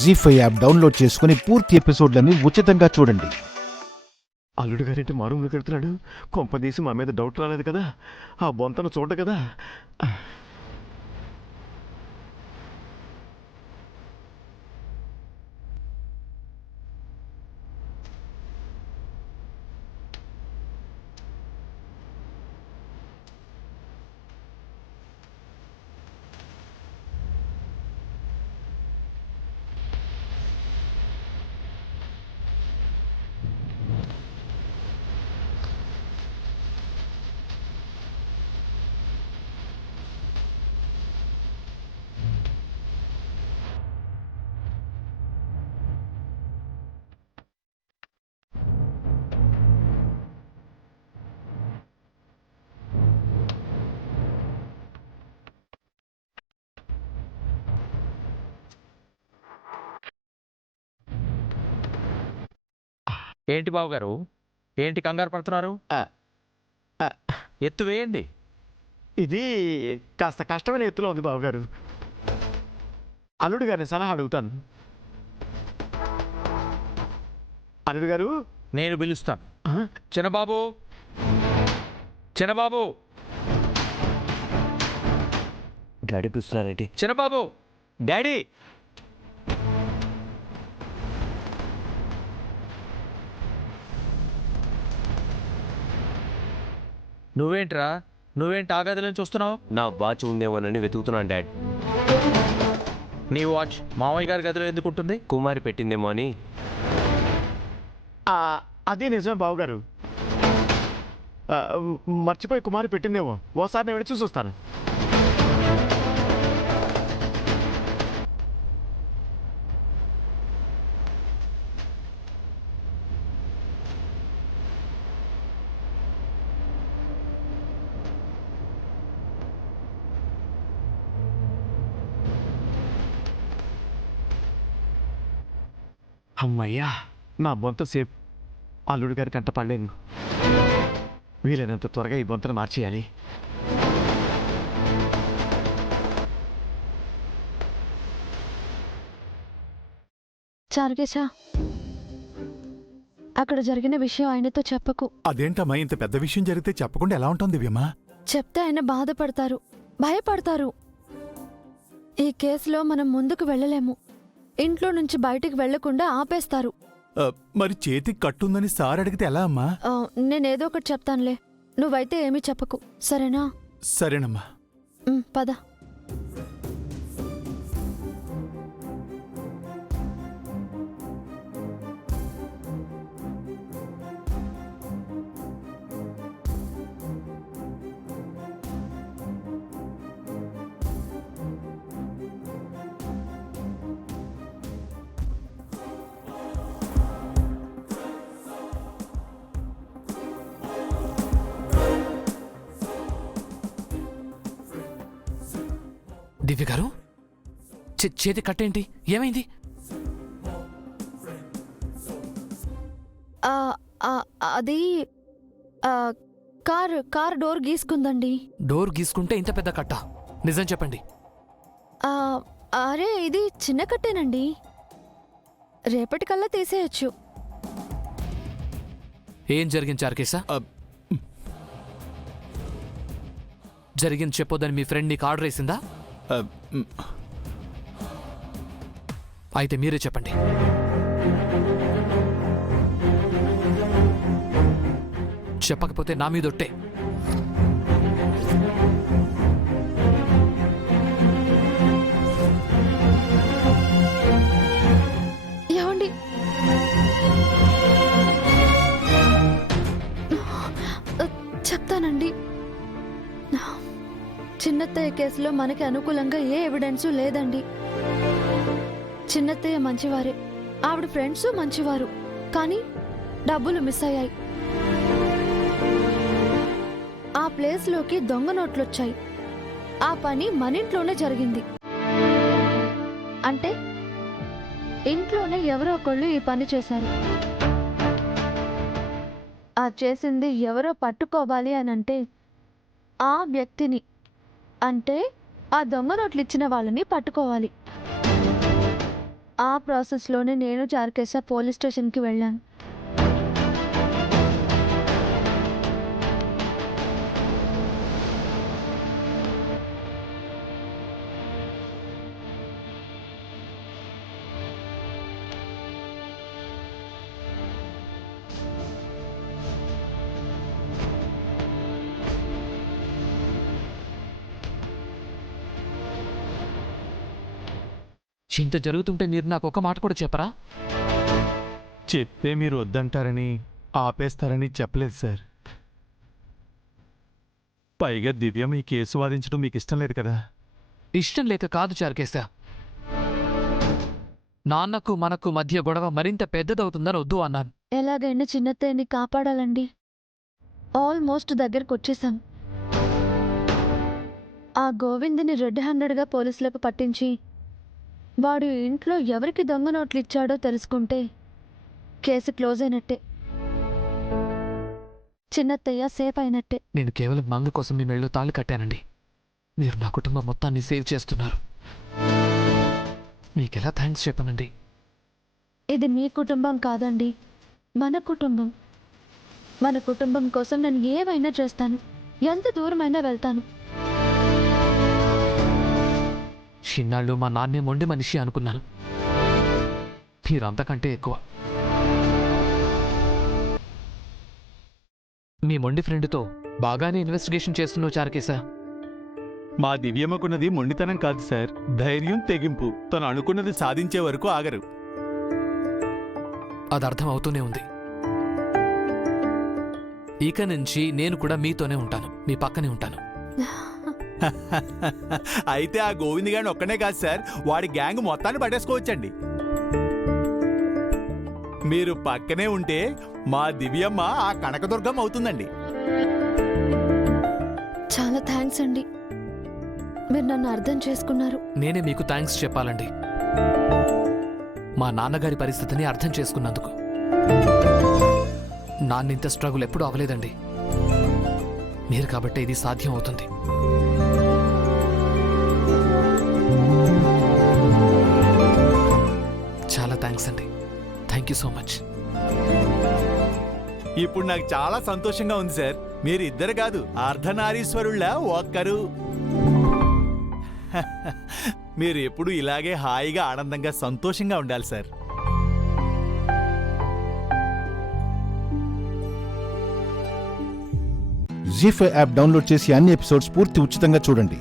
జీ5 app download చేసుకుని పూర్తి ఎపిసోడ్లని ఉచితంగా చూడండి. అల్లుడు గారింటి మా రూమ్లో కడుతున్నాడు. కొంపదీసి మా మీద డౌట్ రాలేదు కదా, ఆ బొంతను చూడ కదా. ఏంటి బావగారు, ఏంటి కంగారు పడుతున్నారు? ఆ, ఆ, ఎత్తు వేయండి. ఇది కాస్త కష్టమైన ఎత్తులో ఉంది బావగారు. అల్లుడు గారిని సలహా అడుగుతాను. అల్లుడు గారు, నేను పిలుస్తాను. ఆ, చిన్నబాబు, చిన్నబాబు, డాడీ పిలుస్తున్నారేంటి? చిన్నబాబు. డాడీ, నువ్వేంటి ఆ గదిలో నుంచి వస్తున్నావు? నా వాచ్ ఉందేమోనని వెతుకుతున్నాను డాడ్. నీ వాచ్ మామయ్య గారి గదిలో ఎందుకు ఉంటుంది? కుమారి పెట్టిందేమో అని. అదే నిజమే బావగారు. ఆ, మర్చిపోయి కుమారి పెట్టిందేమో. ఓసారి నేను వెళ్ళి చూసి వస్తాను. అమ్మయ్యా, నా బొంత సేపు అల్లుడు గారి కంట పడలేను. వీలైనంత త్వరగా ఈ బొంతను మార్చేయాలి. చారుకేశా, అక్కడ జరిగిన విషయం ఆయనతో చెప్పకు. అదేంటమ్మా, ఇంత పెద్ద విషయం జరిగితే చెప్పకుండా ఎలా ఉంటుంది దివ్యమ్మా? చెప్తే ఆయన బాధపడతారు, భయపడతారు. ఈ కేసులో మనం ముందుకు వెళ్ళలేము. ఇంట్లో నుంచి బయటికి వెళ్లకుండా ఆపేస్తారు. మరి చేతికి కట్టుందని సార్ అడిగితే ఎలా అమ్మా? నేనేదో ఒకటి చెప్తానులే, నువ్వైతే ఏమీ చెప్పకు, సరేనా? సరేనమ్మా. పద. దివ్య గారు, చేతి కట్టేంటి? ఏమైంది? అది కార్ డోర్ గీసుకుందండి. డోర్ గీసుకుంటే ఇంత పెద్ద కట్ట? నిజం చెప్పండి. అరే, ఇది చిన్న కట్టేనండి, రేపటికల్లా తీసేయచ్చు. ఏం జరిగింది చారుకేశా? జరిగింది చెప్పొద్దని మీ ఫ్రెండ్ నీకు ఆర్డర్ వేసిందా? అయితే మీరే చెప్పండి. చెప్పకపోతే నా మీదొట్టే. ఏమండి, చెప్తానండి. చిన్నత్తయ్య కేసులో మనకి అనుకూలంగా ఏ ఎవిడెన్సు లేదండి. చిన్నత్తయ్య మంచివారే, ఆవిడ ఫ్రెండ్స్ మంచివారు, కానీ డబ్బులు మిస్ అయ్యాయి. ఆ ప్లేస్లోకి దొంగ నోట్లొచ్చాయి. ఆ పని మనింట్లోనే జరిగింది. అంటే ఇంట్లోనే ఎవరో ఒకళ్ళు ఈ పని చేశారు. ఆ చేసింది ఎవరో పట్టుకోవాలి అనంటే ఆ వ్యక్తిని, అంటే ఆ దొంగ నోట్లు ఇచ్చిన వాళ్ళని పట్టుకోవాలి. ఆ ప్రాసెస్లోనే నేను చార్కేశ పోలీస్ స్టేషన్కి వెళ్ళాను. ఇంత జరుగుతుంటే మీరు నాకు ఒక మాట కూడా చెప్పరా? చెప్తే మీరు వద్దంటారని ఆపేస్తారని చెప్పలేదు సార్. పైగా దివ్య మీ కేసు వాదించడం మీకు ఇష్టం లేదు కదా. ఇష్టం లేక కాదు చార్కేశ. నాన్నకు మనకు మధ్య గొడవ మరింత పెద్దదవుతుందని వద్దు అన్నాను. ఎలాగైనా చిన్నత్తయ్యని కాపాడాలండి. ఆల్మోస్ట్ దగ్గరకు వచ్చేసాం. ఆ గోవింద్ని రెడ్ హ్యాండెడ్గా పోలీసులకు పట్టించి వాడు ఇంట్లో ఎవరికి దొంగ నోట్లు ఇచ్చాడో తెలుసుకుంటే కేసు క్లోజ్ అయినట్టే. చిన్నత్తయ్య సేఫ్ అయినట్టే. నేను కేవలం మంగ కోసం మీ మెళ్ళలో తాళి కట్టానండి. మీరు నా కుటుంబం మొత్తాన్ని సేవ్ చేస్తున్నారు. మీకెలా థ్యాంక్స్ చెప్పనండి? ఇది మీ కుటుంబం కాదండి, మన కుటుంబం. మన కుటుంబం కోసం నేను ఏమైనా చేస్తాను, ఎంత దూరమైనా వెళ్తాను. చిన్నాళ్ళు మా నాన్నే మొండి మనిషి అనుకున్నాను. మీరంతకంటే ఎక్కువ. మీ మొండి ఫ్రెండ్తో బాగానే ఇన్వెస్టిగేషన్ చేస్తున్నావు చార్కేశ. మా దివ్యమ్మకున్నది మొండితనం కాదు సార్, ధైర్యం, తెగింపు. తను అనుకున్నది సాధించే వరకు ఆగరు. అది అర్థం అవుతూనే ఉంది. ఇక నుంచి నేను కూడా మీతోనే ఉంటాను, మీ పక్కనే ఉంటాను. అయితే ఆ గోవింద్ గారిని ఒక్కనే కాదు సార్, వాడి గ్యాంగ్ మొత్తాన్ని పట్టేసుకోవచ్చండి. మీరు పక్కనే ఉంటే మా దివ్యమ్మ ఆ కనకదుర్గం అవుతుందండి. చాలా థ్యాంక్స్ అండి, మీరు నన్ను అర్థం చేసుకున్నారు. నేనే మీకు థ్యాంక్స్ చెప్పాలండి, మా నాన్నగారి పరిస్థితిని అర్థం చేసుకున్నందుకు. నాన్నింత స్ట్రగుల్ ఎప్పుడూ అవ్వలేదండి. మీరు కాబట్టి ఇది సాధ్యం అవుతుంది. చాలా థ్యాంక్స్ అండి. Thank you so much. ఇప్పుడు నాకు చాలా సంతోషంగా ఉంది సార్. మీరు ఇద్దరు కాదు, అర్ధనారీశ్వరుళ్ళ ఒక్కరు. మీరు ఎప్పుడు ఇలాగే హాయిగా, ఆనందంగా, సంతోషంగా ఉండాలి సార్. జీ5 యాప్ డౌన్లోడ్ చేసి అన్ని ఎపిసోడ్స్ పూర్తి ఉచితంగా చూడండి.